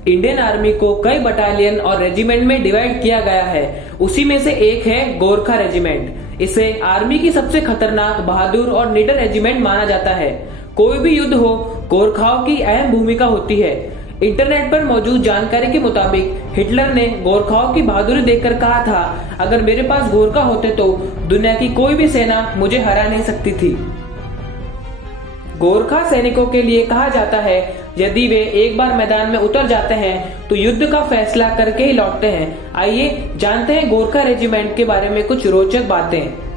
Indian army को कई battalion और रेजिमेंट में डिवाइड किया गया है। उसी में से एक है गोरखा रेजिमेंट। इसे आर्मी की सबसे खतरनाक, बहादुर और निडर रेजिमेंट माना जाता है। कोई भी युद्ध हो, गोरखाओं की अहम भूमिका होती है। इंटरनेट पर मौजूद जानकारी के मुताबिक हिटलर ने गोरखाओं की बहादुरी देखकर कहा था, अगर मेरे पास गोरखा होते तो दुनिया की कोई भी सेना मुझे हरा नहीं सकती थी। गोरखा सैनिकों के लिए कहा जाता है, यदि वे एक बार मैदान में उतर जाते हैं तो युद्ध का फैसला करके ही लौटते हैं। आइए जानते हैं गोरखा रेजिमेंट के बारे में कुछ रोचक बातें।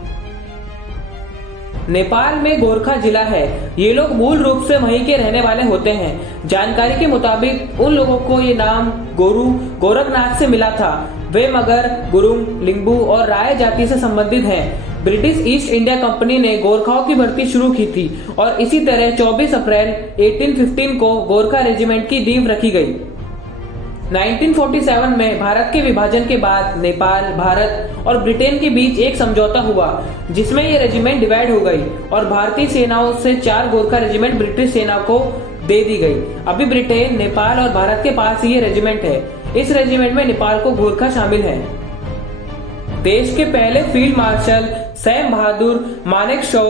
नेपाल में गोरखा जिला है। ये लोग मूल रूप से वहीं के रहने वाले होते हैं। जानकारी के मुताबिक उन लोगों को ये नाम गोरू गोरखनाथ से मिला था। वे मगर, गुरुंग, लिंबू और राय जाति से संबंधित हैं। ब्रिटिश ईस्ट इंडिया कंपनी ने गोरखाओं की भर्ती शुरू की थी और इसी तरह 24 अप्रैल 1815 को गोरखा रेजिमेंट की नींव रखी गई। 1947 में भारत के विभाजन के बाद नेपाल, भारत और ब्रिटेन के बीच एक समझौता हुआ, जिसमें ये रेजिमेंट डिवाइड हो गई और भारतीय सेनाओं से 4 गोरखा रेजिमेंट ब्रिटिश सेना को दे दी गई। अभी ब्रिटेन, नेपाल और भारत के पास ये रेजिमेंट है। इस रेजिमेंट में नेपाल को गोरखा शामिल है। देश के पहले फील्ड मार्शल सैम बहादुर मानेकशॉ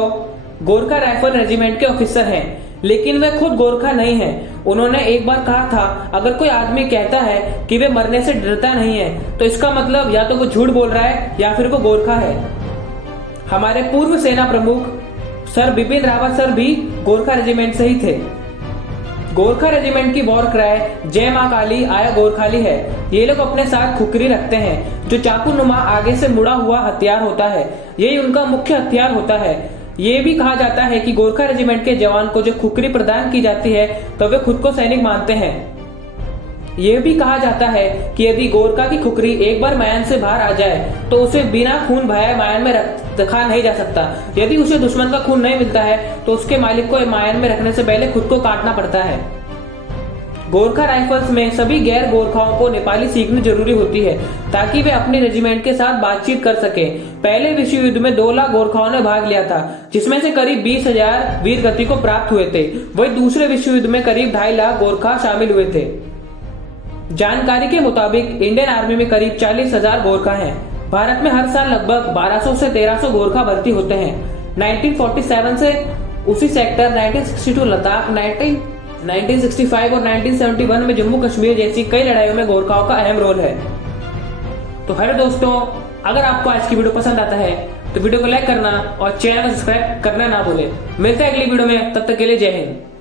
गोरखा राइफल रेजिमेंट के ऑफिसर हैं, लेकिन वे खुद गोरखा नहीं हैं। उन्होंने एक बार कहा था, अगर कोई आदमी कहता है कि वे मरने से डरता नहीं है तो इसका मतलब या तो वो झूठ बोल रहा है या फिर वो गोरखा है। हमारे पूर्व सेना प्रमुख सर बिपिन रावत सर भी गोरखा रेजिमेंट से ही थे। गोरखा रेजिमेंट की वॉर क्राई जय मां काली आया गोरखाली है। ये लोग अपने साथ खुकरी रखते हैं, जो चाकू नुमा आगे से मुड़ा हुआ हथियार होता है। यही उनका मुख्य हथियार होता है। ये भी कहा जाता है कि गोरखा रेजिमेंट के जवान को जो खुकरी प्रदान की जाती है तो वे खुद को सैनिक मानते हैं। यह भी कहा जाता है कि यदि गोरखा की खुकरी एक बार मायन से बाहर आ जाए तो उसे बिना खून बहाए मायन में रखा नहीं जा सकता। यदि उसे दुश्मन का खून नहीं मिलता है तो उसके मालिक को मायन में रखने से पहले खुद को काटना पड़ता है। गोरखा राइफल्स में सभी गैर गोरखाओं को नेपाली सीखनी जरूरी होती है, ताकि वे अपने रेजिमेंट के साथ बातचीत कर सके। पहले विश्व युद्ध में 2 लाख गोरखाओं ने भाग लिया था, जिसमें से करीब 20,000 वीर गति को प्राप्त हुए थे। वही दूसरे विश्व युद्ध में करीब 2.5 लाख गोरखा शामिल हुए थे। जानकारी के मुताबिक इंडियन आर्मी में करीब 40,000 गोरखा हैं। भारत में हर साल लगभग 1200 से 1300 गोरखा भर्ती होते हैं। 1947 से उसी सेक्टर, 1962 लद्दाख, 1965 और 1971 में जम्मू कश्मीर जैसी कई लड़ाइयों में गोरखाओं का अहम रोल है। तो हेलो दोस्तों, अगर आपको आज की वीडियो पसंद आता है तो वीडियो को लाइक करना और चैनल को सब्सक्राइब करना ना भूलें। मिलते हैं अगली वीडियो में, तब तक के लिए जय हिंद।